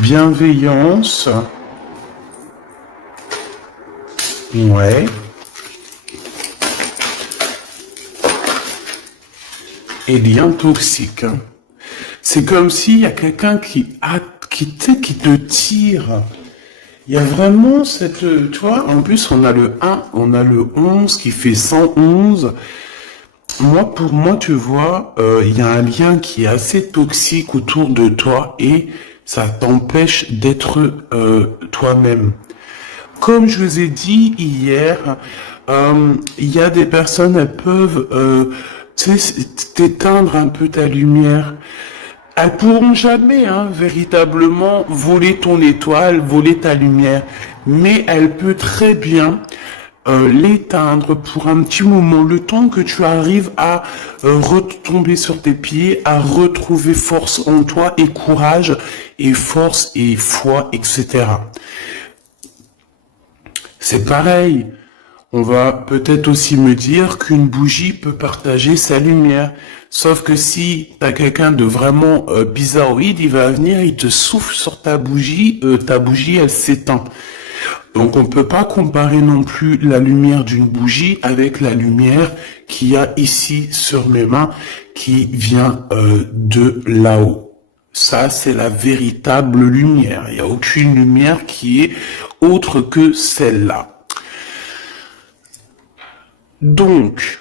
bienveillance, ouais, et lien toxique. C'est comme s'il y a quelqu'un qui te tire. Il y a vraiment cette, tu vois, en plus on a le 1, on a le 11 qui fait 111. Moi, pour moi, tu vois, il y a un lien qui est assez toxique autour de toi et ça t'empêche d'être toi-même. Comme je vous ai dit hier, il y a des personnes, elles peuvent t'éteindre un peu ta lumière. Elles pourront jamais, véritablement voler ton étoile, voler ta lumière, mais elle peut très bien l'éteindre pour un petit moment, le temps que tu arrives à retomber sur tes pieds, à retrouver force en toi et courage et force et foi, etc. C'est pareil. On va peut-être aussi me dire qu'une bougie peut partager sa lumière. Sauf que si t'as quelqu'un de vraiment bizarroïde, il va venir, il te souffle sur ta bougie elle s'éteint. Donc on peut pas comparer non plus la lumière d'une bougie avec la lumière qu'il y a ici sur mes mains qui vient de là-haut. Ça, c'est la véritable lumière. Il n'y a aucune lumière qui est autre que celle-là. Donc,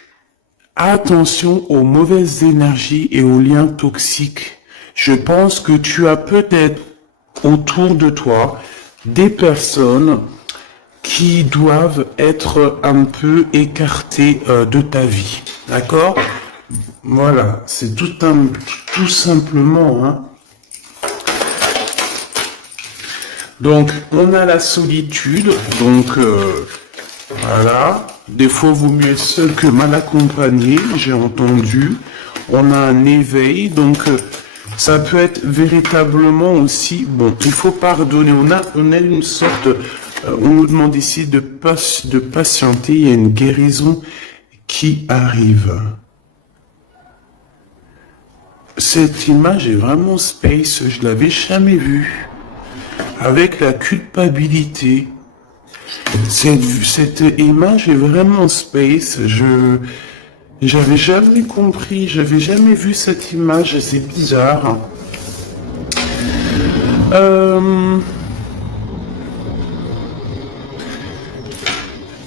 attention aux mauvaises énergies et aux liens toxiques. Je pense que tu as peut-être autour de toi des personnes qui doivent être un peu écartées de ta vie. D'accord? Voilà, c'est tout simplement. Donc, on a la solitude. Donc, voilà. Des fois, vaut mieux être seul que mal accompagné, j'ai entendu. On a un éveil, donc ça peut être véritablement aussi... Bon, il faut pardonner. On a une sorte... on nous demande ici de patienter. Il y a une guérison qui arrive. Cette image est vraiment space. Je l'avais jamais vue. Avec la culpabilité. Cette image est vraiment space. J'avais jamais compris, j'avais jamais vu cette image, c'est bizarre.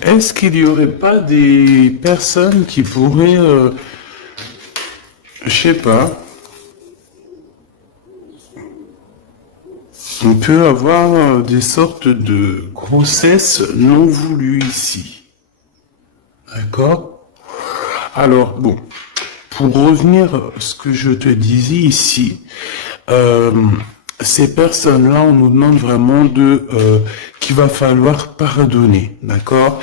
Est-ce qu'il y aurait pas des personnes qui pourraient, je sais pas, on peut avoir des sortes de grossesses non voulues ici. D'accord? Alors, bon, pour revenir à ce que je te disais ici, ces personnes-là, on nous demande vraiment qu'il va falloir pardonner, d'accord?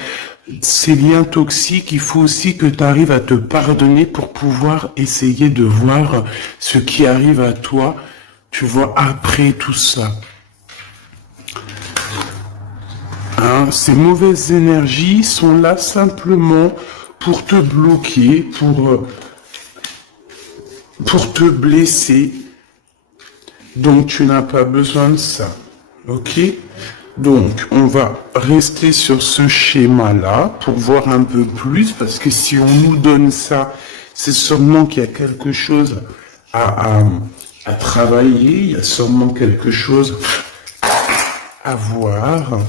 Ces liens toxiques, il faut aussi que tu arrives à te pardonner pour pouvoir essayer de voir ce qui arrive à toi, tu vois, après tout ça. Ces mauvaises énergies sont là simplement pour te bloquer, pour te blesser. Donc tu n'as pas besoin de ça. Ok? Donc on va rester sur ce schéma-là pour voir un peu plus, parce que si on nous donne ça, c'est sûrement qu'il y a quelque chose à travailler, il y a sûrement quelque chose à voir.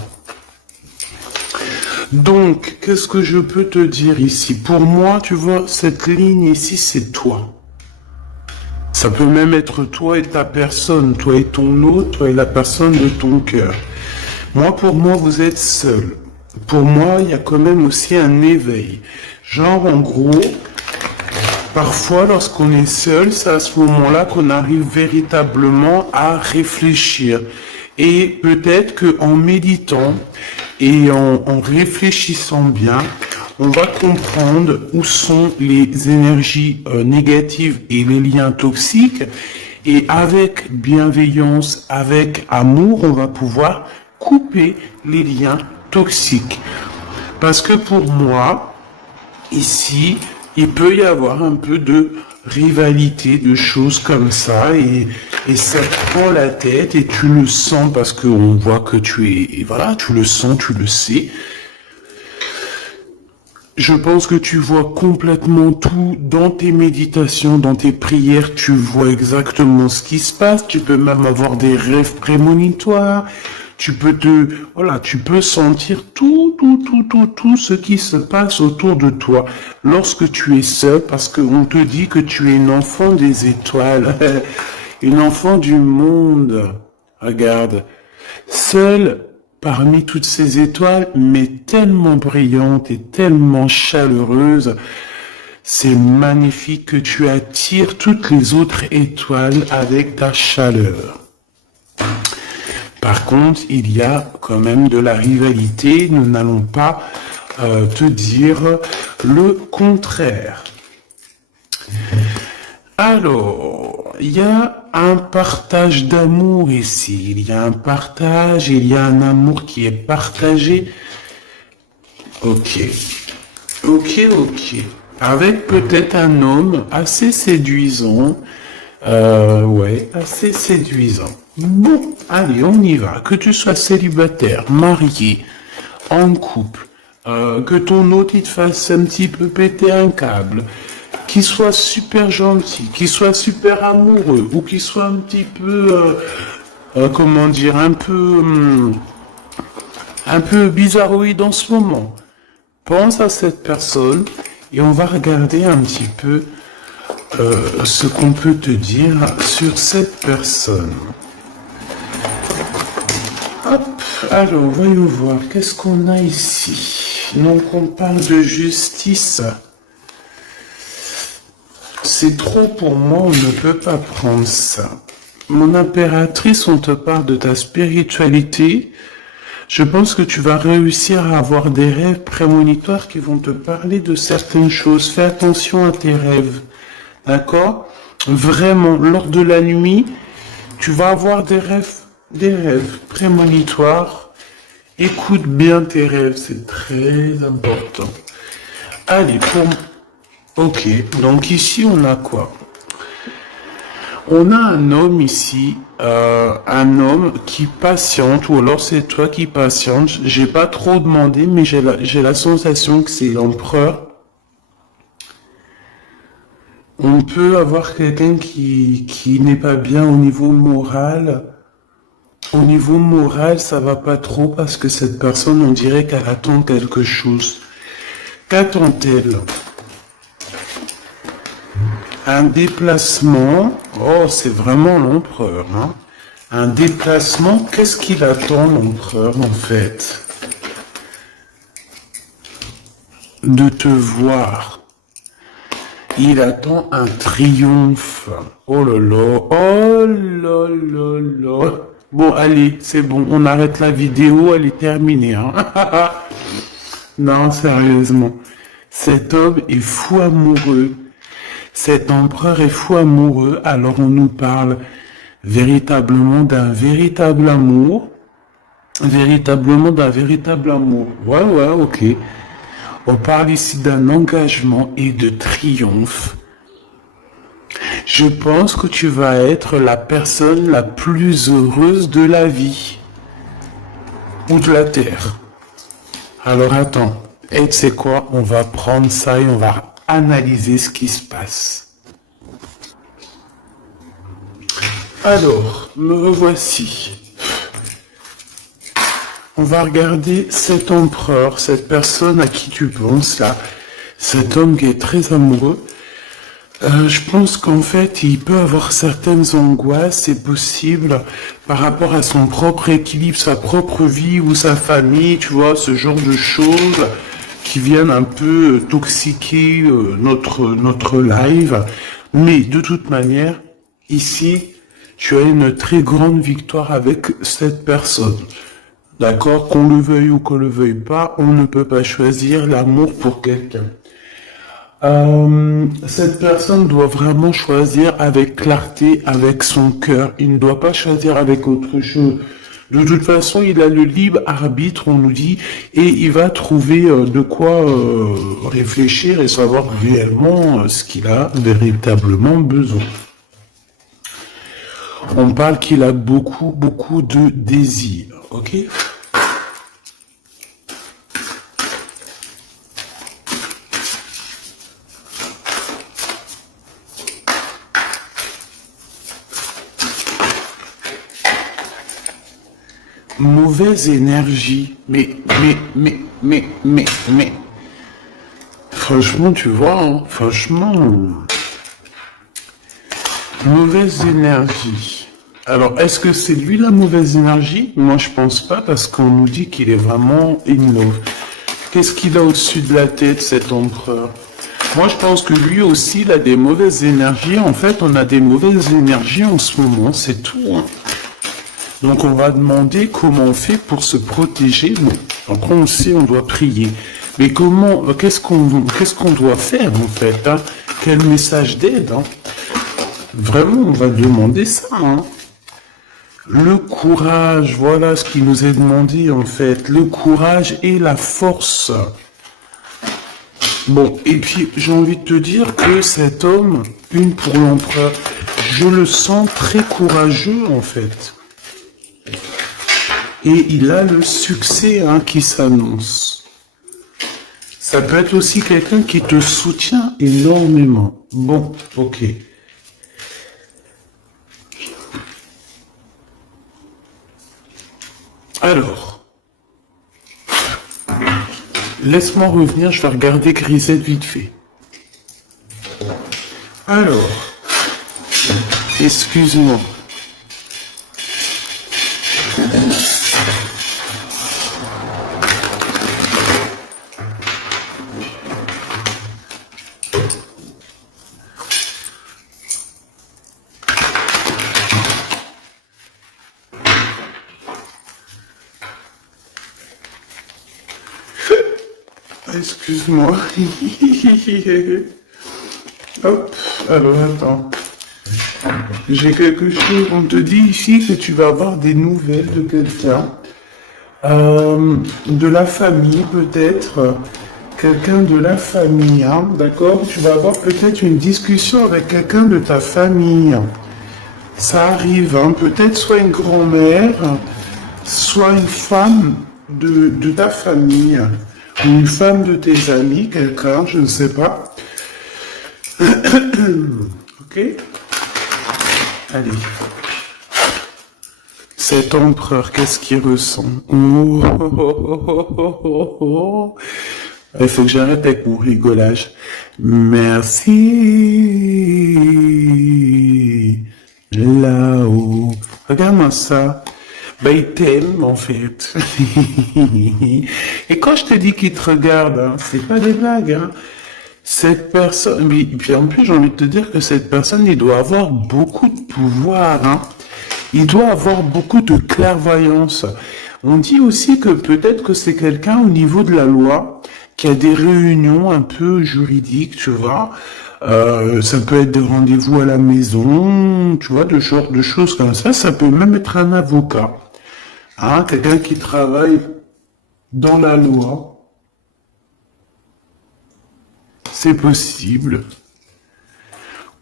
Donc, qu'est-ce que je peux te dire ici? Pour moi, tu vois, cette ligne ici, c'est toi. Ça peut même être toi et ta personne, toi et ton autre, toi et la personne de ton cœur. Moi, pour moi, vous êtes seul. Pour moi, il y a quand même aussi un éveil. Genre, en gros, parfois, lorsqu'on est seul, c'est à ce moment-là qu'on arrive véritablement à réfléchir. Et peut-être qu'en méditant et en réfléchissant bien, on va comprendre où sont les énergies négatives et les liens toxiques. Et avec bienveillance, avec amour, on va pouvoir couper les liens toxiques. Parce que pour moi, ici, il peut y avoir un peu de rivalité, de choses comme ça. Et et ça te prend la tête et tu le sens parce qu'on voit que tu es, et voilà, tu le sens, tu le sais. Je pense que tu vois complètement tout dans tes méditations, dans tes prières, tu vois exactement ce qui se passe, tu peux même avoir des rêves prémonitoires, voilà, tu peux sentir tout ce qui se passe autour de toi lorsque tu es seul, parce qu'on te dit que tu es une enfant des étoiles, une enfant du monde. Regarde, seule parmi toutes ces étoiles, mais tellement brillante et tellement chaleureuse, c'est magnifique que tu attires toutes les autres étoiles avec ta chaleur. Par contre, il y a quand même de la rivalité, nous n'allons pas te dire le contraire. Alors, il y a un partage d'amour ici, il y a un partage, il y a un amour qui est partagé. Ok, avec peut-être un homme assez séduisant, ouais, assez séduisant. Bon, allez, on y va. Que tu sois célibataire, marié, en couple, que ton hôte il te fasse un petit peu péter un câble, qu'il soit super gentil, qu'il soit super amoureux, ou qu'il soit un petit peu, comment dire, un peu bizarroïde en ce moment. Pense à cette personne et on va regarder un petit peu ce qu'on peut te dire sur cette personne. Hop, alors voyons voir, qu'est-ce qu'on a ici? Donc on parle de justice. C'est trop pour moi, on ne peut pas prendre ça. Mon impératrice, on te parle de ta spiritualité. Je pense que tu vas réussir à avoir des rêves prémonitoires qui vont te parler de certaines choses. Fais attention à tes rêves. D'accord? Vraiment, lors de la nuit, tu vas avoir des rêves prémonitoires. Écoute bien tes rêves, c'est très important. Allez, ok, donc ici on a quoi? On a un homme ici, un homme qui patiente, ou alors c'est toi qui patiente. J'ai pas trop demandé, mais j'ai la sensation que c'est l'empereur. On peut avoir quelqu'un qui n'est pas bien au niveau moral. Au niveau moral, ça va pas trop parce que cette personne, on dirait qu'elle attend quelque chose. Qu'attend-elle? Un déplacement. Oh, c'est vraiment l'empereur, hein. Un déplacement, qu'est-ce qu'il attend, l'empereur, en fait? De te voir. Il attend un triomphe. Oh là là, oh là là là. Bon, allez, c'est bon, on arrête la vidéo, elle est terminée, hein. Non, sérieusement. Cet homme est fou amoureux. Cet empereur est fou amoureux, alors on nous parle véritablement d'un véritable amour. Véritablement d'un véritable amour. Ouais, ok. On parle ici d'un engagement et de triomphe. Je pense que tu vas être la personne la plus heureuse de la vie. Ou de la terre. Alors attends. Et tu sais quoi? On va prendre ça et on va analyser ce qui se passe. Alors, me revoici. On va regarder cet empereur, cette personne à qui tu penses là, cet homme qui est très amoureux. Je pense qu'en fait, il peut avoir certaines angoisses, c'est possible, par rapport à son propre équilibre, sa propre vie ou sa famille, tu vois, ce genre de choses qui viennent un peu toxiquer notre live. Mais de toute manière, ici, tu as une très grande victoire avec cette personne. D'accord? Qu'on le veuille ou qu'on le veuille pas, on ne peut pas choisir l'amour pour quelqu'un. Cette personne doit vraiment choisir avec clarté, avec son cœur. Il ne doit pas choisir avec autre chose. De toute façon, il a le libre arbitre, on nous dit, et il va trouver de quoi réfléchir et savoir réellement ce qu'il a véritablement besoin. On parle qu'il a beaucoup de désirs, ok? Mauvaise énergie. Mais. Franchement, tu vois, hein, franchement. Mauvaise énergie. Alors, est-ce que c'est lui la mauvaise énergie? Moi, je pense pas parce qu'on nous dit qu'il est vraiment innove. Qu'est-ce qu'il a au-dessus de la tête, cet empereur? Moi, je pense que lui aussi, il a des mauvaises énergies. En fait, on a des mauvaises énergies en ce moment, c'est tout, hein. Donc on va demander comment on fait pour se protéger. Bon, après on sait, on doit prier. Mais comment, qu'est-ce qu'on doit faire en fait, hein? Quel message d'aide, hein? Vraiment, on va demander ça, hein? Le courage, voilà ce qui nous est demandé en fait. Le courage et la force. Bon, et puis j'ai envie de te dire que cet homme, une pour l'empereur, je le sens très courageux en fait. Et il a le succès, hein, qui s'annonce. Ça peut être aussi quelqu'un qui te soutient énormément. Bon, ok. Alors, laisse-moi revenir, je vais regarder Grisette vite fait. Alors, excuse-moi. Excuse-moi. Hop, alors attends. J'ai quelque chose, on te dit ici que tu vas avoir des nouvelles de quelqu'un. De la famille peut-être. Quelqu'un de la famille, hein, d'accord? Tu vas avoir peut-être une discussion avec quelqu'un de ta famille. Ça arrive, hein, peut-être soit une grand-mère, soit une femme de ta famille. Une femme de tes amis, quelqu'un, je ne sais pas. Ok? Allez. Cet empereur, qu'est-ce qu'il ressent? Oh, oh, oh, oh, oh, oh, oh. Il faut que j'arrête avec mon rigolage. Merci. Là-haut. Regarde-moi ça. Ben, il t'aime, en fait. Et quand je te dis qu'il te regarde, hein, c'est pas des blagues, hein. Cette personne, mais puis en plus, j'ai envie de te dire que cette personne, il doit avoir beaucoup de pouvoir, hein. Il doit avoir beaucoup de clairvoyance. On dit aussi que peut-être que c'est quelqu'un au niveau de la loi qui a des réunions un peu juridiques, tu vois. Ça peut être des rendez-vous à la maison, tu vois, de genre de choses comme ça. Ça peut même être un avocat. Hein, quelqu'un qui travaille dans la loi. C'est possible.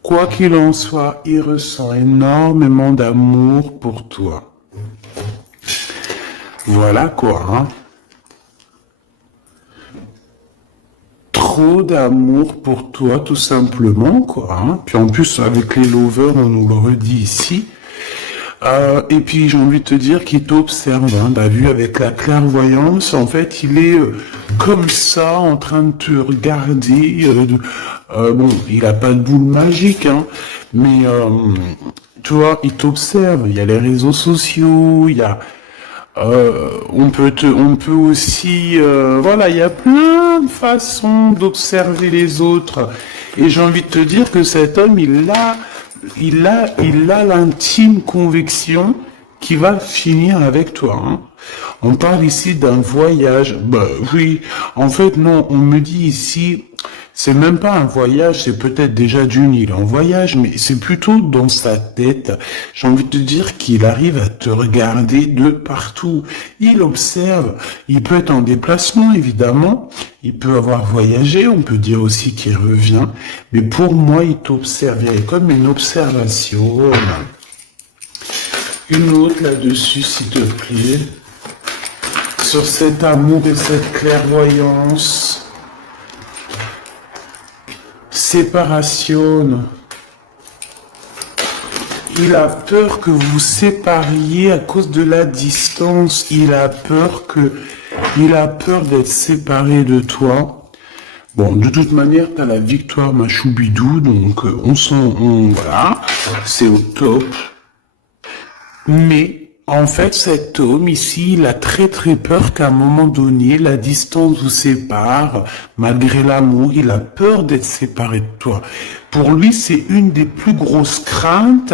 Quoi qu'il en soit, il ressent énormément d'amour pour toi. Voilà quoi, hein. Trop d'amour pour toi, tout simplement, quoi, hein. Puis en plus, avec les lovers, on nous le redit ici. Et puis j'ai envie de te dire qu'il t'observe, hein, t'as vu, avec la clairvoyance, en fait, il est comme ça, en train de te regarder. Bon, il a pas de boule magique, hein, mais tu vois, il t'observe. Il y a les réseaux sociaux, il y a, on peut aussi, voilà, il y a plein de façons d'observer les autres. Et j'ai envie de te dire que cet homme, il a l'intime conviction qu'il va finir avec toi, hein. On parle ici d'un voyage. Bah oui, en fait non, on me dit ici, c'est même pas un voyage, c'est peut-être déjà d'une île en voyage, mais c'est plutôt dans sa tête. J'ai envie de te dire qu'il arrive à te regarder de partout. Il observe, il peut être en déplacement évidemment, il peut avoir voyagé, on peut dire aussi qu'il revient, mais pour moi il t'observe, il y a comme une observation. une autre là-dessus, s'il te plaît. Sur cet amour et cette clairvoyance. Séparation. Il a peur que vous sépariez à cause de la distance. Il a peur d'être séparé de toi. Bon, de toute manière, t'as la victoire, ma choubidou, donc voilà, c'est au top. Mais, en fait, cet homme ici, il a très très peur qu'à un moment donné, la distance vous sépare. Malgré l'amour, il a peur d'être séparé de toi. Pour lui, c'est une des plus grosses craintes,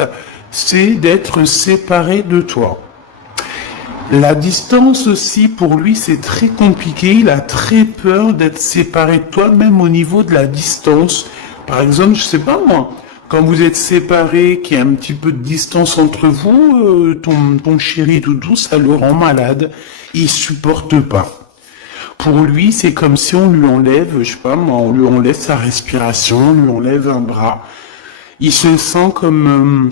c'est d'être séparé de toi. La distance aussi, pour lui, c'est très compliqué. Il a très peur d'être séparé de toi, même au niveau de la distance. Par exemple, je sais pas moi, quand vous êtes séparés, qu'il y a un petit peu de distance entre vous, ton chéri doudou, ça le rend malade. Il supporte pas. Pour lui, c'est comme si on lui enlève, je sais pas moi, on lui enlève sa respiration, on lui enlève un bras. Il se sent comme,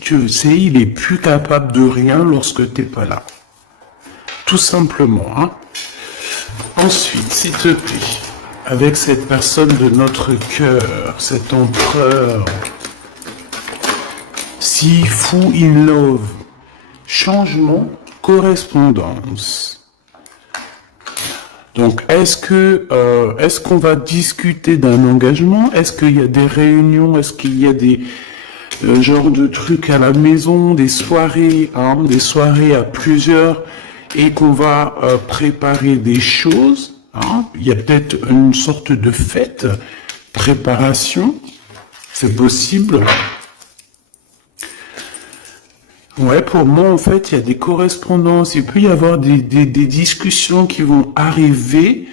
tu sais, il est plus capable de rien lorsque t'es pas là. Tout simplement, hein. Ensuite, s'il te plaît, avec cette personne de notre cœur, cet empereur, si fou in love, changement, correspondance. Donc, est-ce qu'on va discuter d'un engagement? Est-ce qu'il y a des réunions? Est-ce qu'il y a des genres de trucs à la maison, des soirées à plusieurs, et qu'on va préparer des choses, hein? Il y a peut-être une sorte de fête, préparation, c'est possible. Ouais, pour moi, en fait, il y a des correspondances, il peut y avoir des discussions qui vont arriver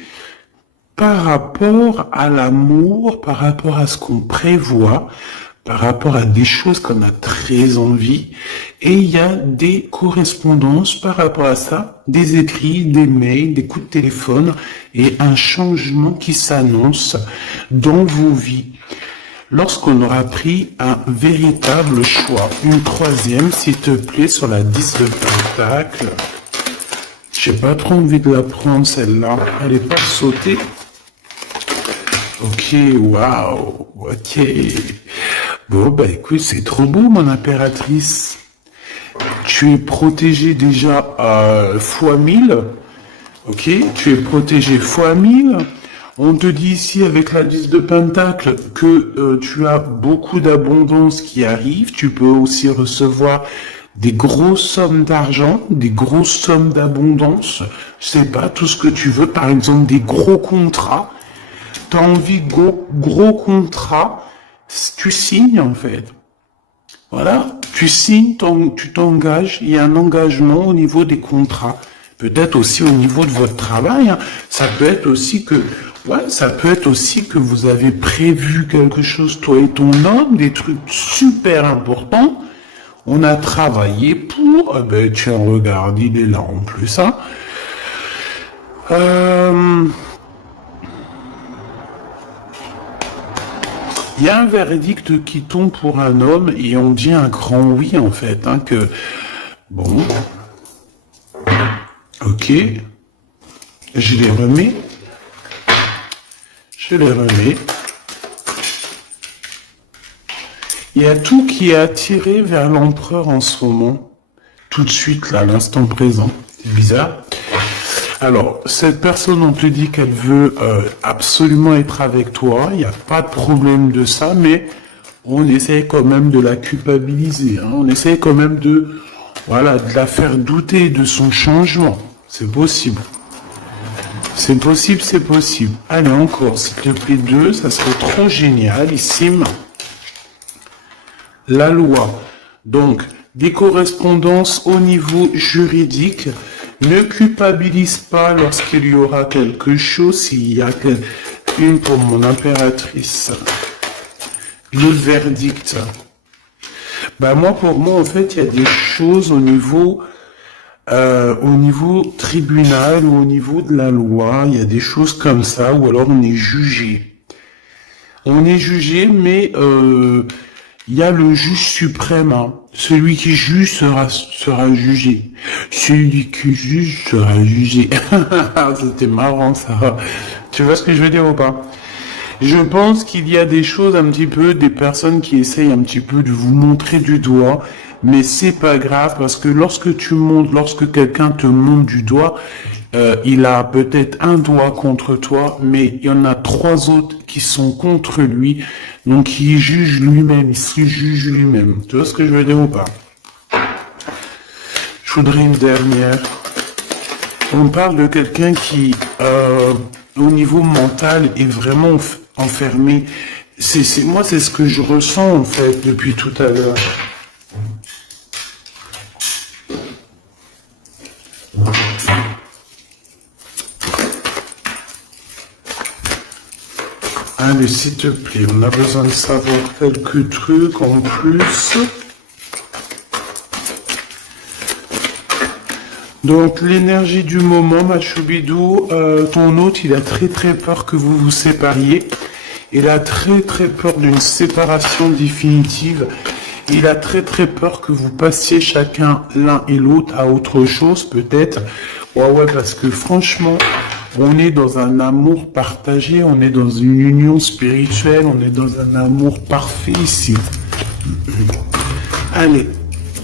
par rapport à l'amour, par rapport à ce qu'on prévoit, par rapport à des choses qu'on a très envie, et il y a des correspondances par rapport à ça, des écrits, des mails, des coups de téléphone, et un changement qui s'annonce dans vos vies. Lorsqu'on aura pris un véritable choix. Une troisième, s'il te plaît, sur la 10 de pentacle. J'ai pas trop envie de la prendre, celle-là. Elle est pas sautée. Ok, waouh, ok. Bon, bah écoute, c'est trop beau, mon impératrice. Tu es protégée déjà fois 1000. Ok, tu es protégée fois 1000. On te dit ici avec la 10 de pentacle que tu as beaucoup d'abondance qui arrive. Tu peux aussi recevoir des grosses sommes d'argent, des grosses sommes d'abondance. Je sais pas, tout ce que tu veux. Par exemple, des gros contrats. T'as envie de gros contrats. Tu signes en fait. Voilà, tu signes, tu t'engages. Il y a un engagement au niveau des contrats. Peut-être aussi au niveau de votre travail. Hein. Ça peut être aussi que vous avez prévu quelque chose, toi et ton homme, des trucs super importants. On a travaillé pour. Tiens, regarde, il est là en plus. Hein. Il y a un verdict qui tombe pour un homme et on dit un grand oui en fait. Hein, que bon. Ok. Je les remets. Il y a tout qui est attiré vers l'empereur en ce moment. Tout de suite, là, à l'instant présent. C'est bizarre. Alors, cette personne, on te dit qu'elle veut absolument être avec toi. Il n'y a pas de problème de ça, mais on essaie quand même de la culpabiliser. Hein. On essaie quand même de la faire douter de son changement. C'est possible. C'est possible. Allez, encore, s'il te plaît, 2, ça serait trop génialissime. La loi. Donc, des correspondances au niveau juridique. Ne culpabilise pas lorsqu'il y aura quelque chose, s'il y a une pour mon impératrice. Le verdict. Pour moi, en fait, il y a des choses au niveau tribunal ou au niveau de la loi, il y a des choses comme ça, ou alors on est jugé. Mais il y a le juge suprême. Hein. Celui qui juge sera jugé. Celui qui juge sera jugé. C'était marrant ça. Tu vois ce que je veux dire ou pas? Je pense qu'il y a des choses un petit peu, des personnes qui essayent un petit peu de vous montrer du doigt, mais c'est pas grave parce que lorsque quelqu'un te montre du doigt, il a peut-être un doigt contre toi, mais il y en a 3 autres qui sont contre lui, donc il juge lui-même, il se juge lui-même. Tu vois ce que je veux dire ou pas? Je voudrais une dernière. On parle de quelqu'un qui, au niveau mental, est vraiment enfermé. Moi, c'est ce que je ressens, en fait, depuis tout à l'heure. Allez, s'il te plaît, on a besoin de savoir quelques trucs en plus. Donc, l'énergie du moment, Machubidou, ton hôte, il a très très peur que vous vous sépariez. Il a très très peur d'une séparation définitive. Il a très très peur que vous passiez chacun l'un et l'autre à autre chose, peut-être. Ouais, parce que franchement, on est dans un amour partagé, on est dans une union spirituelle, on est dans un amour parfait ici. Allez,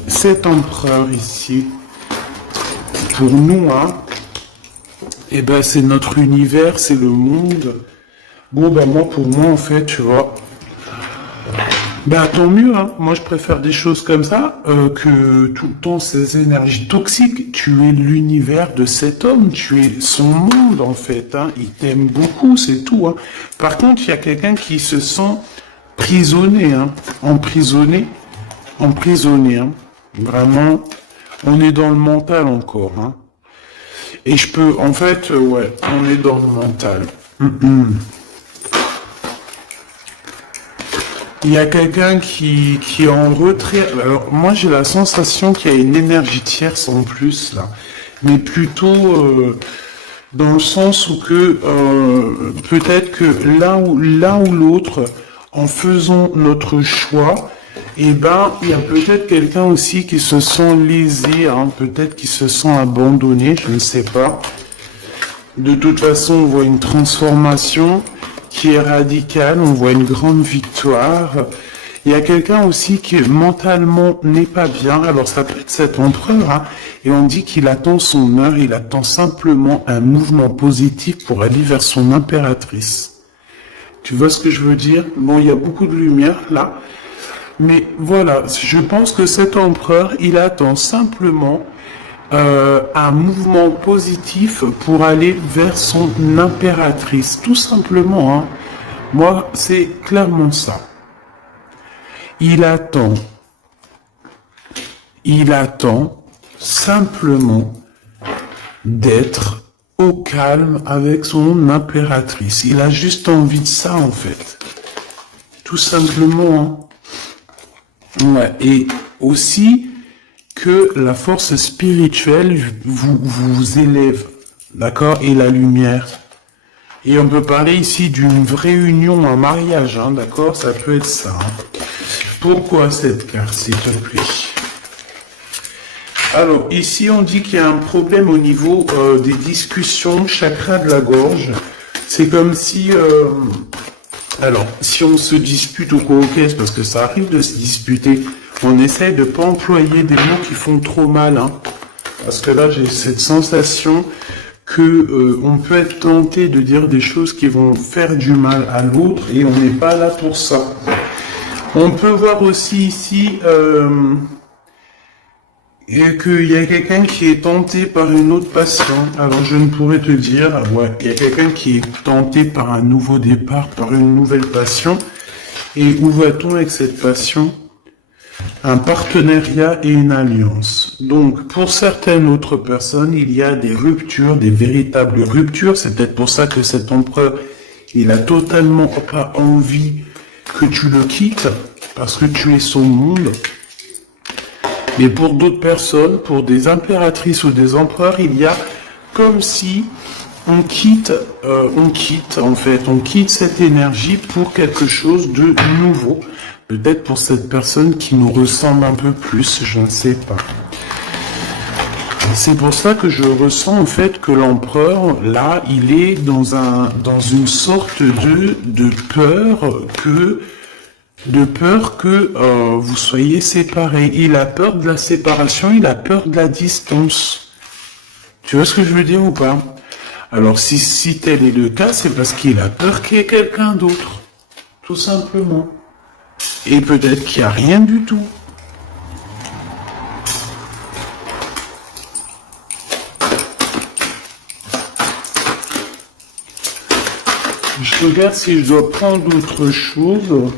cet empereur ici, pour nous, hein, eh ben, c'est notre univers, c'est le monde. Bon, ben, pour moi, en fait, tu vois, ben, tant mieux, hein. Moi, je préfère des choses comme ça, que tout le temps ces énergies toxiques. Tu es l'univers de cet homme, tu es son monde, en fait, hein. Il t'aime beaucoup, c'est tout, hein. Par contre, il y a quelqu'un qui se sent prisonnier, hein. Emprisonné, hein. Vraiment, on est dans le mental encore, hein. Et je peux, en fait, ouais, on est dans le mental. Il y a quelqu'un qui est en retrait. Alors, moi, j'ai la sensation qu'il y a une énergie tierce en plus, là. Mais plutôt dans le sens où que peut-être que l'un ou l'autre, en faisant notre choix, eh ben, il y a peut-être quelqu'un aussi qui se sent lésé, hein, peut-être qui se sent abandonné, je ne sais pas. De toute façon, on voit une transformation qui est radicale, on voit une grande victoire. Il y a quelqu'un aussi qui mentalement n'est pas bien, alors ça peut être cet empereur, hein, et on dit qu'il attend son heure, il attend simplement un mouvement positif pour aller vers son impératrice. Tu vois ce que je veux dire? Bon, il y a beaucoup de lumière là, mais voilà, je pense que cet empereur, il attend simplement un mouvement positif pour aller vers son impératrice, tout simplement, hein. Moi, c'est clairement ça. Il attend simplement d'être au calme avec son impératrice. Il a juste envie de ça, en fait. Tout simplement, hein. Ouais, et aussi que la force spirituelle vous élève, d'accord, et la lumière. Et on peut parler ici d'une vraie union, un mariage, hein, d'accord, ça peut être ça. Hein. Pourquoi cette carte, s'il te plaît? Alors, ici, on dit qu'il y a un problème au niveau des discussions, chakra de la gorge. C'est comme si... alors, si on se dispute ou quoi, ok, parce que ça arrive de se disputer, on essaye de pas employer des mots qui font trop mal, hein. Parce que là, j'ai cette sensation que on peut être tenté de dire des choses qui vont faire du mal à l'autre et on n'est pas là pour ça. On peut voir aussi ici qu'il y a quelqu'un qui est tenté par une autre passion. Alors je ne pourrais te dire, ouais, il y a quelqu'un qui est tenté par un nouveau départ, par une nouvelle passion. Et où va-t-on avec cette passion? Un partenariat et une alliance. Donc, pour certaines autres personnes, il y a des ruptures, des véritables ruptures. C'est peut-être pour ça que cet empereur, il a totalement pas envie que tu le quittes, parce que tu es son monde. Mais pour d'autres personnes, pour des impératrices ou des empereurs, il y a comme si on quitte cette énergie pour quelque chose de nouveau. Peut-être pour cette personne qui nous ressemble un peu plus, je ne sais pas. C'est pour ça que je ressens en fait que l'empereur, là, il est dans une sorte de peur que vous soyez séparés. Il a peur de la séparation, il a peur de la distance. Tu vois ce que je veux dire ou pas? Alors si tel est le cas, c'est parce qu'il a peur qu'il y ait quelqu'un d'autre. Tout simplement. Et peut-être qu'il n'y a rien du tout. Je regarde si je dois prendre autre chose.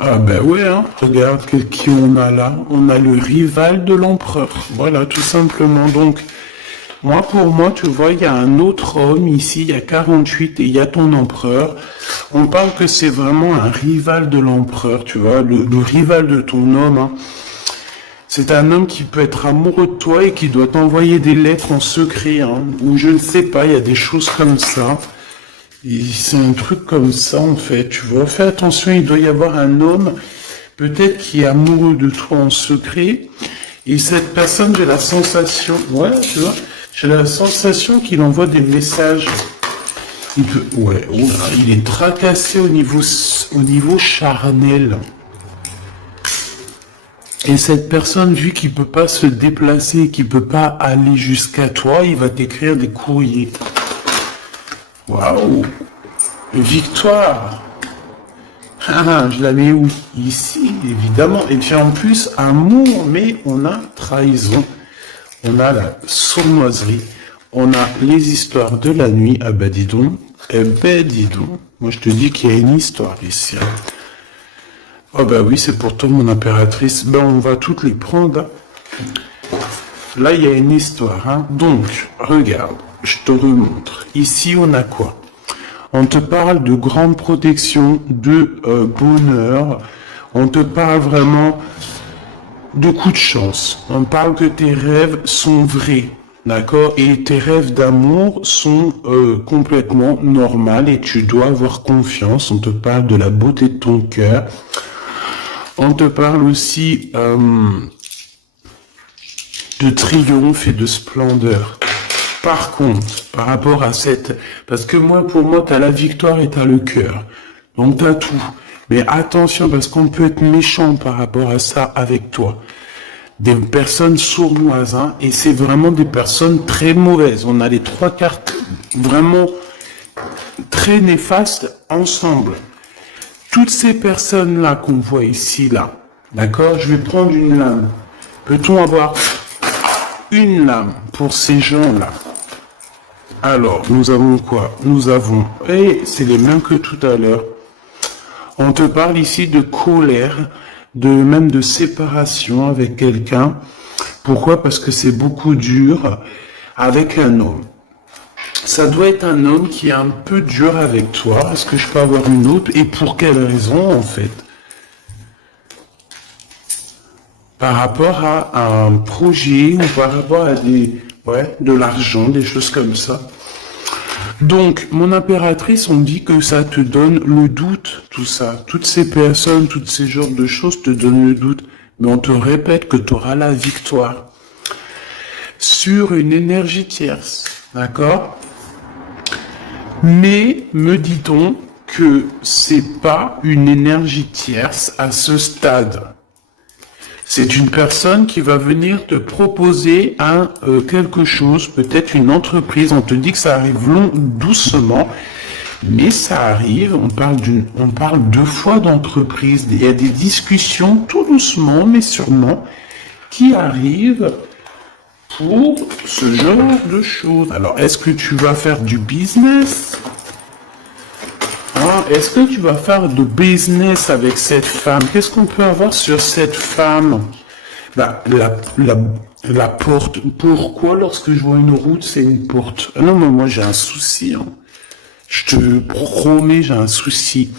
Ah ben ouais, hein. Regarde qui on a là. On a le rival de l'empereur. Voilà, tout simplement. Donc, pour moi, tu vois, il y a un autre homme ici, il y a 48 et il y a ton empereur. On parle que c'est vraiment un rival de l'empereur, tu vois, le rival de ton homme. Hein. C'est un homme qui peut être amoureux de toi et qui doit t'envoyer des lettres en secret, hein, ou je ne sais pas, il y a des choses comme ça. C'est un truc comme ça, en fait, tu vois. Fais attention, il doit y avoir un homme, peut-être qui est amoureux de toi en secret. Et cette personne, j'ai la sensation, ouais, tu vois, j'ai la sensation qu'il envoie des messages. Il est tracassé au niveau charnel. Et cette personne, vu qu'il peut pas se déplacer, qu'il peut pas aller jusqu'à toi, il va t'écrire des courriers. Waouh! Victoire! Ah, je la mets où? Ici, évidemment. Et puis en plus, amour, mais on a trahison. On a la sournoiserie. On a les histoires de la nuit. Ah ben dis donc. Eh ben dis donc. Moi je te dis qu'il y a une histoire ici. Oh ben oui, c'est pour toi mon impératrice. Ben on va toutes les prendre. Là, il y a une histoire. Hein. Donc, regarde. Je te remontre. Ici, on a quoi? On te parle de grande protection, de bonheur. On te parle vraiment de coups de chance. On parle que tes rêves sont vrais. D'accord? Et tes rêves d'amour sont complètement normaux et tu dois avoir confiance. On te parle de la beauté de ton cœur. On te parle aussi de triomphe et de splendeur. Par contre, par rapport à parce que pour moi, t'as la victoire et t'as le cœur. Donc t'as tout. Mais attention, parce qu'on peut être méchant par rapport à ça avec toi. Des personnes sournoises, hein, et c'est vraiment des personnes très mauvaises. On a les trois cartes vraiment très néfastes ensemble. Toutes ces personnes-là qu'on voit ici, là, d'accord? Je vais prendre une lame. Peut-on avoir une lame pour ces gens-là? Alors, nous avons quoi? Nous avons, et c'est les mêmes que tout à l'heure. On te parle ici de colère, même de séparation avec quelqu'un. Pourquoi? Parce que c'est beaucoup dur avec un homme. Ça doit être un homme qui est un peu dur avec toi. Est-ce que je peux avoir une autre? Et pour quelle raison, en fait? Par rapport à un projet ou par rapport à de l'argent, des choses comme ça. Donc, mon impératrice, on me dit que ça te donne le doute, tout ça. Toutes ces personnes, toutes ces genres de choses te donnent le doute. Mais on te répète que tu auras la victoire. Sur une énergie tierce. D'accord? Mais, me dit-on que c'est pas une énergie tierce à ce stade. C'est une personne qui va venir te proposer quelque chose, peut-être une entreprise. On te dit que ça arrive doucement, mais ça arrive. On parle 2 fois d'entreprise. Il y a des discussions tout doucement, mais sûrement, qui arrivent pour ce genre de choses. Alors, est-ce que tu vas faire du business? Est-ce que tu vas faire de business avec cette femme? Qu'est-ce qu'on peut avoir sur cette femme? La porte. Pourquoi lorsque je vois une route, c'est une porte? Ah non, mais moi j'ai un souci. Hein. Je te promets, j'ai un souci.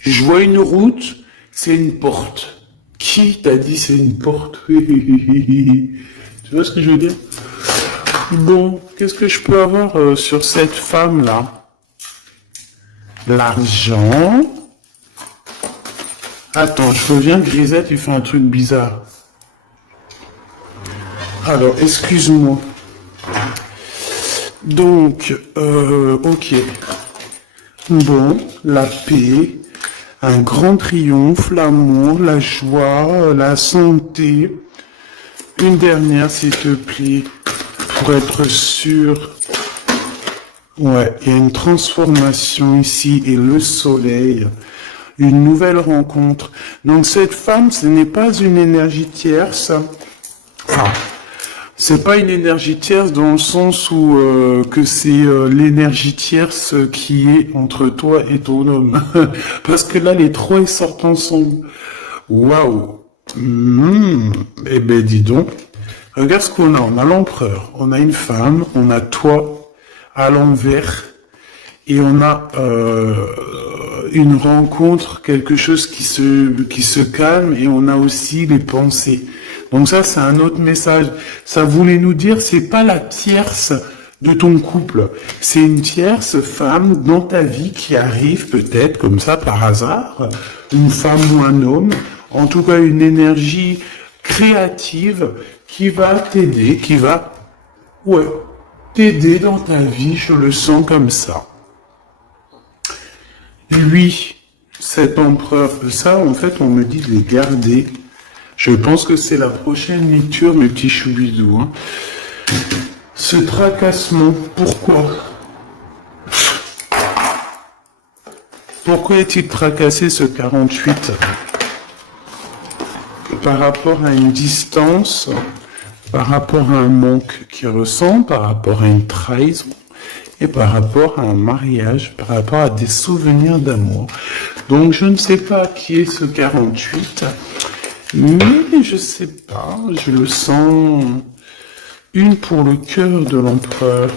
Je vois une route, c'est une porte. Qui t'a dit c'est une porte? Tu vois ce que je veux dire? Bon, qu'est-ce que je peux avoir sur cette femme-là? L'argent, Attends, je reviens, Grisette, il fait un truc bizarre. Alors, excuse-moi. Donc, ok. Bon, la paix, un grand triomphe, l'amour, la joie, la santé. Une dernière, s'il te plaît, pour être sûr. Ouais, il y a une transformation ici et le soleil. Une nouvelle rencontre. Donc cette femme, ce n'est pas une énergie tierce. Enfin, c'est pas une énergie tierce dans le sens où que c'est l'énergie tierce qui est entre toi et ton homme. Parce que là, les trois, ils sortent ensemble. Waouh. Eh ben, dis donc. Regarde ce qu'on a. On a l'empereur, on a une femme, on a toi à l'envers, et on a une rencontre, quelque chose qui se calme, et on a aussi les pensées. Donc ça, c'est un autre message. Ça voulait nous dire, c'est pas la tierce de ton couple. C'est une tierce femme dans ta vie qui arrive peut-être comme ça par hasard, une femme ou un homme, en tout cas une énergie créative qui va t'aider, qui va, t'aider dans ta vie, je le sens comme ça. Lui, cet empereur, ça, en fait, on me dit de les garder. Je pense que c'est la prochaine lecture, mes petits choubidous. Hein. Ce tracassement, pourquoi? Pourquoi est-il tracassé, ce 48? Par rapport à une distance, par rapport à un manque qu'il ressent, par rapport à une trahison, et par rapport à un mariage, par rapport à des souvenirs d'amour. Donc je ne sais pas qui est ce 48, mais je sais pas, je le sens. Une pour le cœur de l'empereur.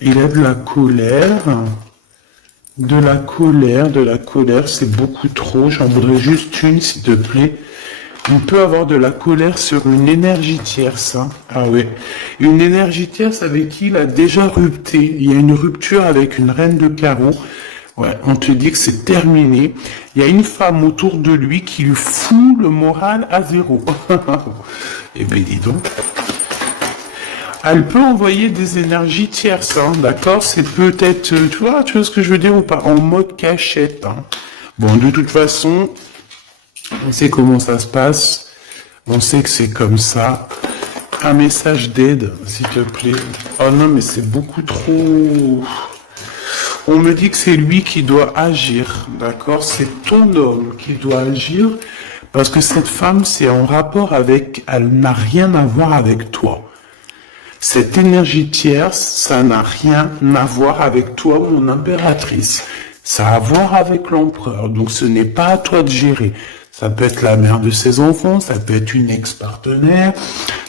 Il a de la colère. De la colère, c'est beaucoup trop. J'en voudrais juste une, s'il te plaît. On peut avoir de la colère sur une énergie tierce. Hein. Ah ouais. Une énergie tierce avec qui il a déjà rupté. Il y a une rupture avec une reine de carreau. Ouais, on te dit que c'est terminé. Il y a une femme autour de lui qui lui fout le moral à zéro. Eh ben dis donc. Elle peut envoyer des énergies tierces, hein, d'accord? C'est peut-être, tu vois ce que je veux dire ou pas? En mode cachette. Hein. Bon, de toute façon, on sait comment ça se passe. On sait que c'est comme ça. Un message d'aide, s'il te plaît. Oh non, mais c'est beaucoup trop... On me dit que c'est lui qui doit agir, d'accord? C'est ton homme qui doit agir, parce que cette femme, c'est en rapport avec... Elle n'a rien à voir avec toi. Cette énergie tierce, ça n'a rien à voir avec toi, mon impératrice. Ça a à voir avec l'empereur, donc ce n'est pas à toi de gérer. Ça peut être la mère de ses enfants, ça peut être une ex-partenaire,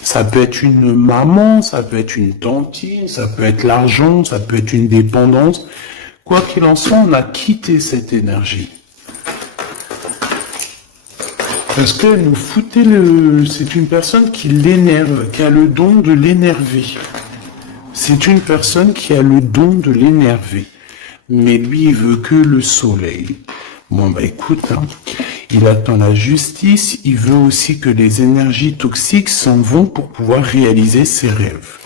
ça peut être une maman, ça peut être une tantine, ça peut être l'argent, ça peut être une dépendance. Quoi qu'il en soit, on a quitté cette énergie. Parce qu'elle nous foutait le... C'est une personne qui l'énerve, qui a le don de l'énerver. C'est une personne qui a le don de l'énerver. Mais lui, il veut que le soleil. Bon, bah écoute, hein, il attend la justice, il veut aussi que les énergies toxiques s'en vont pour pouvoir réaliser ses rêves.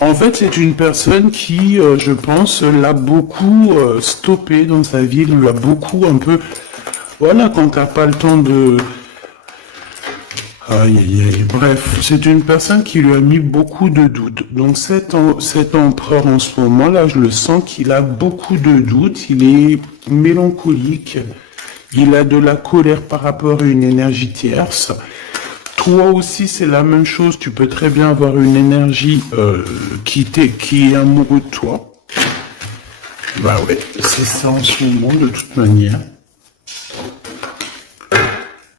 En fait, c'est une personne qui, je pense, l'a beaucoup stoppé dans sa vie, l'a beaucoup un peu... Voilà, quand t'as pas le temps de... Aïe, aïe, aïe. Bref, c'est une personne qui lui a mis beaucoup de doutes. Donc cet empereur en ce moment-là, je le sens qu'il a beaucoup de doutes, il est mélancolique, il a de la colère par rapport à une énergie tierce. Toi aussi, c'est la même chose, tu peux très bien avoir une énergie qui est amoureux de toi. Bah ouais, c'est ça en ce moment de toute manière.